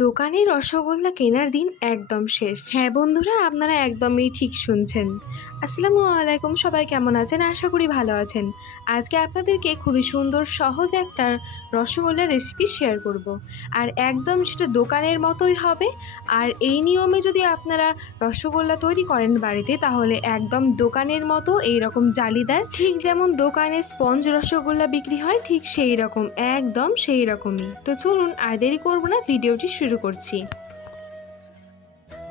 দোকানে রসগোল্লা কেনার দিন একদম শেষ। হ্যাঁ বন্ধুরা, আপনারা একদমই ঠিক শুনছেন। আসসালামু আলাইকুম, সবাই কেমন আছেন? আশা করি ভালো আছেন। আজকে আপনাদেরকে খুবই সুন্দর, সহজ একটা রসগোল্লার রেসিপি শেয়ার করব। আর একদম সেটা দোকানের মতোই হবে। আর এই নিয়মে যদি আপনারা রসগোল্লা তৈরি করেন বাড়িতে, তাহলে একদম দোকানের মতো এই রকম জালিদার, ঠিক যেমন দোকানে স্পঞ্জ রসগোল্লা বিক্রি হয়, ঠিক সেই রকম একদম সেই রকমই তো চলুন আর দেরি করব না, ভিডিওটি শুরু করছি।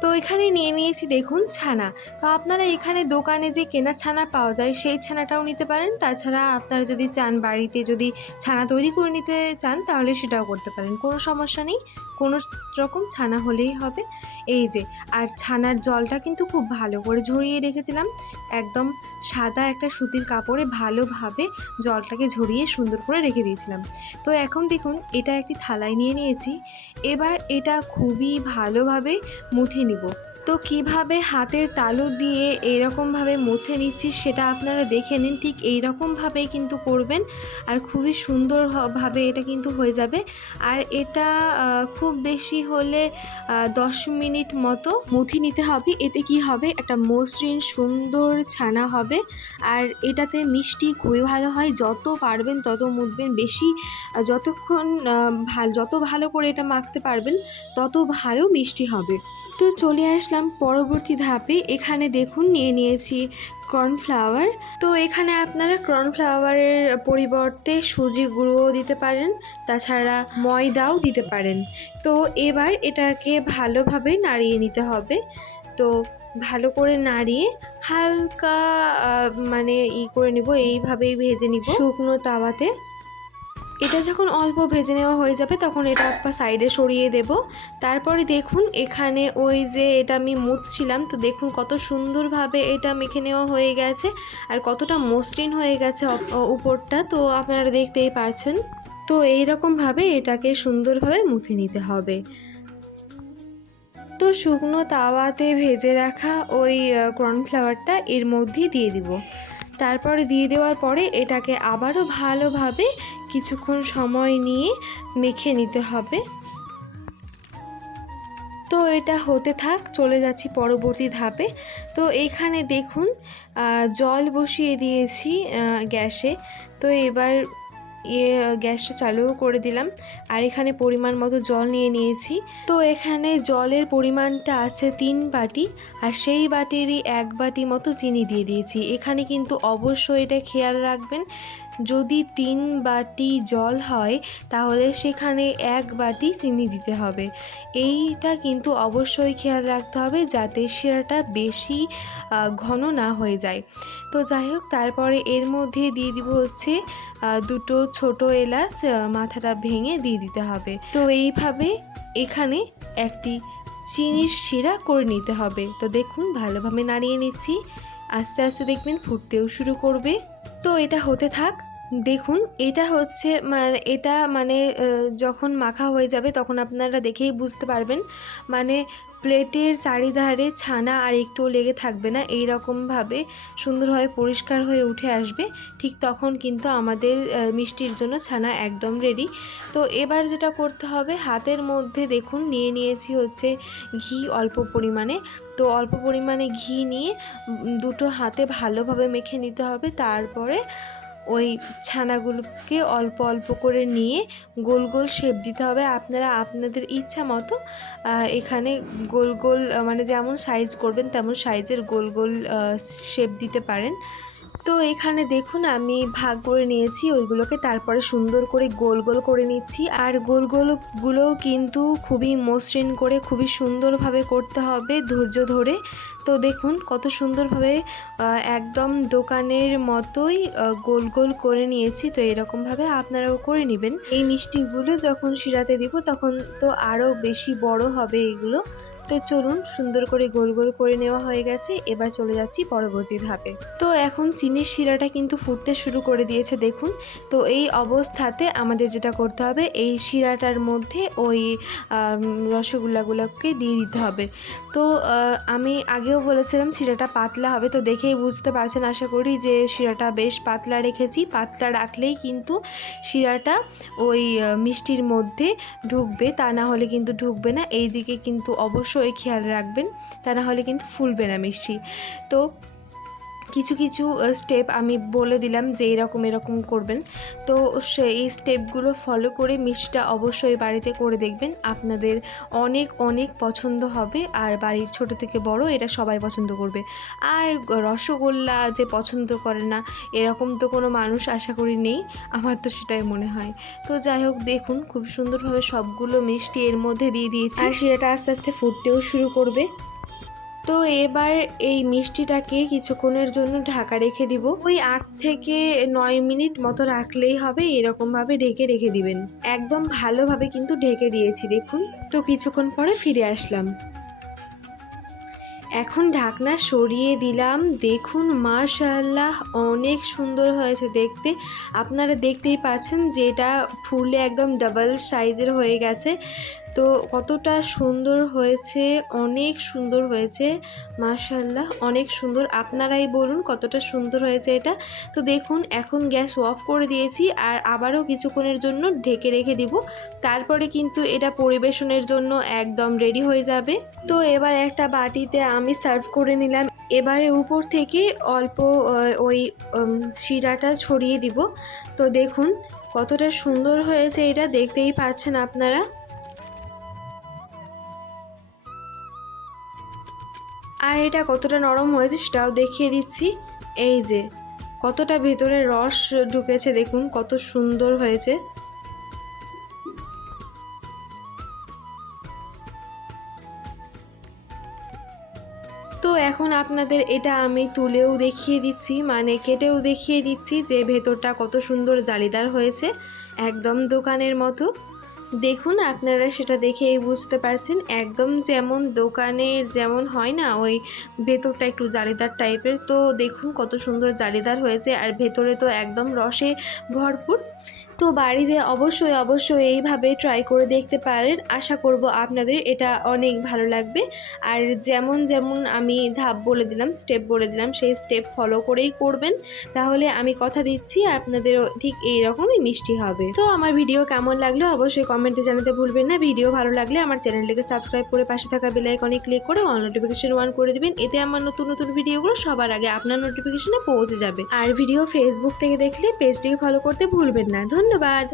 তো এখানে নিয়ে নিয়েছি দেখুন ছানা। তো আপনারা এখানে দোকানে যে কেনা ছানা পাওয়া যায়, সেই ছানাটাও নিতে পারেন। তাছাড়া আপনারা যদি চান বাড়িতে যদি ছানা তৈরি করে নিতে চান, তাহলে সেটাও করতে পারেন। কোনো সমস্যা নেই, কোনো রকম ছানা হলেই হবে। এই যে, আর ছানার জলটা কিন্তু খুব ভালো করে ঝরিয়ে রেখেছিলাম। একদম সাদা একটা সুতির কাপড়ে ভালোভাবে জলটাকে ঝরিয়ে সুন্দর করে রেখে দিয়েছিলাম। তো এখন দেখুন, এটা একটি থালায় নিয়ে নিয়েছি। এবার এটা খুবই ভালোভাবে মুথে নিব তো কীভাবে হাতের তালু দিয়ে এইরকমভাবে মুথে নিচ্ছি সেটা আপনারা দেখে নিন। ঠিক এইরকমভাবেই কিন্তু করবেন আর খুবই সুন্দরভাবে এটা কিন্তু হয়ে যাবে। আর এটা খুব বেশি হলে দশ মিনিট মতো মুথি নিতে হবে। এতে কি হবে? একটা মসৃণ, সুন্দর ছানা হবে। আর এটাতে মিষ্টি খুবই ভালো হয়। যত পারবেন তত মুথবেন বেশি যতক্ষণ ভালো, যত ভালো করে এটা মাখতে পারবেন তত ভালো মিষ্টি হবে। তো চলে আসলাম পরবর্তী ধাপে। এখানে দেখুন, নিয়ে নিয়েছি কর্নফ্লাওয়ার তো এখানে আপনারা কর্নফ্লাওয়ারের পরিবর্তে সুজি গুঁড়োও দিতে পারেন, তাছাড়া ময়দাও দিতে পারেন। তো এবার এটাকে ভালোভাবে নাড়িয়ে নিতে হবে। তো ভালো করে নাড়িয়ে হালকা মানে ই করে নিব, এইভাবেই ভেজে নিব। শুকনো তাওয়াতে এটা যখন অল্প ভেজে নেওয়া হয়ে যাবে, তখন এটা একটা সাইডে সরিয়ে দেব। তারপরে দেখুন এখানে ওই যে এটা আমি মুছছিলাম, তো দেখুন কত সুন্দরভাবে এটা মেখে নেওয়া হয়ে গেছে আর কতটা মসৃণ হয়ে গেছে উপরটা, তো আপনারা দেখতেই পারছেন। তো এই রকমভাবে এটাকে সুন্দরভাবে মুছে নিতে হবে। তো শুকনো তাওয়াতে ভেজে রাখা ওই কর্নফ্লাওয়ারটা এর মধ্যেই দিয়ে দিব। তারপরে দিয়ে দেওয়ার পরে এটাকে আবারও ভালোভাবে কিছুক্ষণ সময় নিয়ে মেখে নিতে হবে। তো এটা হতে থাক, চলে যাচ্ছি পরবর্তী ধাপে। তো এখানে দেখুন জল বসিয়ে দিয়েছি গ্যাসে। তো এবার ইয়ে গ্যাসটা চালুও করে দিলাম। আর এখানে পরিমাণ মতো জল নিয়ে নিয়েছি। তো এখানে জলের পরিমাণটা আছে তিন বাটি, আর সেই বাটিরই এক বাটি মতো চিনি দিয়ে দিয়েছি। এখানে কিন্তু অবশ্যই এটা খেয়াল রাখবেন যদি তিন বাটি জল হয়, তাহলে সেখানে এক বাটি চিনি দিতে হবে। এইটা কিন্তু অবশ্যই খেয়াল রাখতে হবে যাতে শিরাটা বেশি ঘন না হয়ে যায়। তো যাই হোক, তারপরে এর মধ্যে দিয়ে দিব হচ্ছে দুটো ছোট এলাচ মাথাটা ভেঙে দিয়ে দিতে হবে। তো এইভাবে এখানে একটি চিনির শিরা করে নিতে হবে। তো দেখুন, ভালোভাবে নাড়িয়ে নিচ্ছি। আস্তে আস্তে দেখবেন ফুটতেও শুরু করবে। তো এটা হতে থাক। দেখুন, এটা হচ্ছে মানে এটা মানে যখন মাখা হয়ে যাবে তখন আপনারা দেখেই বুঝতে পারবেন। মানে প্লেটের চারিধারে ছানা আর একটুও লেগে থাকবে না। এই রকমভাবে সুন্দরভাবে পরিষ্কার হয়ে উঠে আসবে। ঠিক তখন কিন্তু আমাদের মিষ্টির জন্য ছানা একদম রেডি তো এবার যেটা করতে হবে, হাতের মধ্যে দেখুন, নিয়ে নিয়েছি হচ্ছে ঘি অল্প পরিমাণে। তো অল্প পরিমাণে ঘি নিয়ে দুটো হাতে ভালোভাবে মেখে নিতে হবে। তারপরে ওই ছানাগুলোকে অল্প অল্প করে নিয়ে গোল গোল শেপ দিতে হবে। আপনারা আপনাদের ইচ্ছা মতো এখানে গোল গোল মানে যেমন সাইজ করবেন তেমন সাইজের গোল গোল শেপ দিতে পারেন। তো এখানে দেখুন, আমি ভাগ করে নিয়েছি, ওইগুলোকে তারপরে সুন্দর করে গোল গোল করে নিচ্ছি। আর গোল গোলগুলো কিন্তু খুবই মসৃণ করে, খুবই সুন্দরভাবে করতে হবে ধৈর্য ধরে। তো দেখুন, কত সুন্দরভাবে একদম দোকানের মতোই গোল গোল করে নিয়েছি। তো এরকমভাবে আপনারাও করে নেবেন। এই মিষ্টিগুলো যখন শিরাতে দিব, তখন তো আরও বেশি বড় হবে এগুলো। তো চলুন সুন্দর করে গোল গোল করে নেওয়া হয়ে গেছে। এবার চলে যাচ্ছি পরবর্তী ধাপে। তো এখন চিনির শিরাটা কিন্তু ফুটতে শুরু করে দিয়েছে, দেখুন। তো এই অবস্থাতে আমাদের যেটা করতে হবে, এই শিরাটার মধ্যে ওই রসগোল্লাগুলোকে দিয়ে দিতে হবে। তো আমি আগেও বলেছিলাম শিরাটা পাতলা হবে, তো দেখেই বুঝতে পারছেন আশা করি যে শিরাটা বেশ পাতলা রেখেছি। পাতলা রাখলেই কিন্তু শিরাটা ওই মিষ্টির মধ্যে ঢুকবে, তা না হলে কিন্তু ঢুকবে না। এই দিকে কিন্তু অবশ্যই খেয়াল রাখবেন তা না হলে কিন্তু ফুলবে না মিষ্টি। তো কিছু কিছু স্টেপ আমি বলে দিলাম যে এরকম এরকম করবেন। তো সেই স্টেপগুলো ফলো করে মিষ্টিটা অবশ্যই বাড়িতে করে দেখবেন। আপনাদের অনেক অনেক পছন্দ হবে আর বাড়ির ছোট থেকে বড় এটা সবাই পছন্দ করবে। আর রসগোল্লা যে পছন্দ করে না, এরকম তো কোনো মানুষ আশা করি নেই, আমার তো সেটাই মনে হয়। তো যাই হোক, দেখুন খুব সুন্দরভাবে সবগুলো মিষ্টি এর মধ্যে দিয়ে দিয়েছি। আর সেটা আস্তে আস্তে ফুটতেও শুরু করবে। তো এবার এই মিষ্টিটাকে কিছুক্ষণের জন্য ঢাকা রেখে দিব। ওই আট থেকে নয় মিনিট মতো রাখলেই হবে, এরকমভাবে ঢেকে রেখে দিবেন। একদম ভালোভাবে কিন্তু ঢেকে দিয়েছি, দেখুন। তো কিছুক্ষণ পরে ফিরে আসলাম। এখন ঢাকনা সরিয়ে দিলাম। দেখুন মাশাল্লাহ অনেক সুন্দর হয়েছে দেখতে। আপনারা দেখতেই পাচ্ছেন যে এটা ফুলে একদম ডাবল সাইজের হয়ে গেছে। তো কতটা সুন্দর হয়েছে, অনেক সুন্দর হয়েছে মাশাল্লাহ অনেক সুন্দর। আপনারাই বলুন কতটা সুন্দর হয়েছে এটা। তো দেখুন, এখন গ্যাস অফ করে দিয়েছি আর আবারও কিছুক্ষণের জন্য ঢেকে রেখে দিব। তারপরে কিন্তু এটা পরিবেশনের জন্য একদম রেডি হয়ে যাবে। তো এবার একটা বাটিতে আমি সার্ভ করে নিলাম। এবারে উপর থেকে অল্প ওই শিরাটা ছড়িয়ে দিব। তো দেখুন কতটা সুন্দর হয়েছে এটা, দেখতেই পাচ্ছেন আপনারা। আর এটা কতটা নরম হয়েছে সেটাও দেখিয়ে দিচ্ছি। এই যে, কতটা ভেতরে রস ঢুকেছে, দেখুন কত সুন্দর হয়েছে। তো এখন আপনাদের এটা আমি তুলেও দেখিয়ে দিচ্ছি মানে কেটেও দেখিয়ে দিচ্ছি যে ভেতরটা কত সুন্দর জালিদার হয়েছে, একদম দোকানের মতো। দেখুন, আপনারা সেটা দেখেই বুঝতে পারছেন। একদম যেমন দোকানে যেমন হয় না, ওই ভেতরটা একটু জালিদার টাইপের, তো দেখুন কত সুন্দর জালিদার হয়েছে। আর ভেতরে তো একদম রসে ভরপুর। তো বাড়িতে অবশ্যই অবশ্যই এইভাবে ট্রাই করে দেখতে পারেন। আশা করব আপনাদের এটা অনেক ভালো লাগবে। আর যেমন যেমন আমি ধাপ বলে দিলাম স্টেপ বলে দিলাম, সেই স্টেপ ফলো করেই করবেন। তাহলে আমি কথা দিচ্ছি, আপনাদেরও ঠিক এই রকমই মিষ্টি হবে। তো আমার ভিডিও কেমন লাগল অবশ্যই কমেন্টে জানাতে ভুলবেন না। ভিডিও ভালো লাগলে আমার চ্যানেলটিকে সাবস্ক্রাইব করে পাশে থাকা বেল আইকনে ক্লিক করে অল নোটিফিকেশন অন করে দেবেন। এতে আমার নতুন নতুন ভিডিওগুলো সবার আগে আপনার নোটিফিকেশনে পৌঁছে যাবে। আর ভিডিও ফেসবুক থেকে দেখলে পেজটিকে ফলো করতে ভুলবেন না। ধন্যবাদ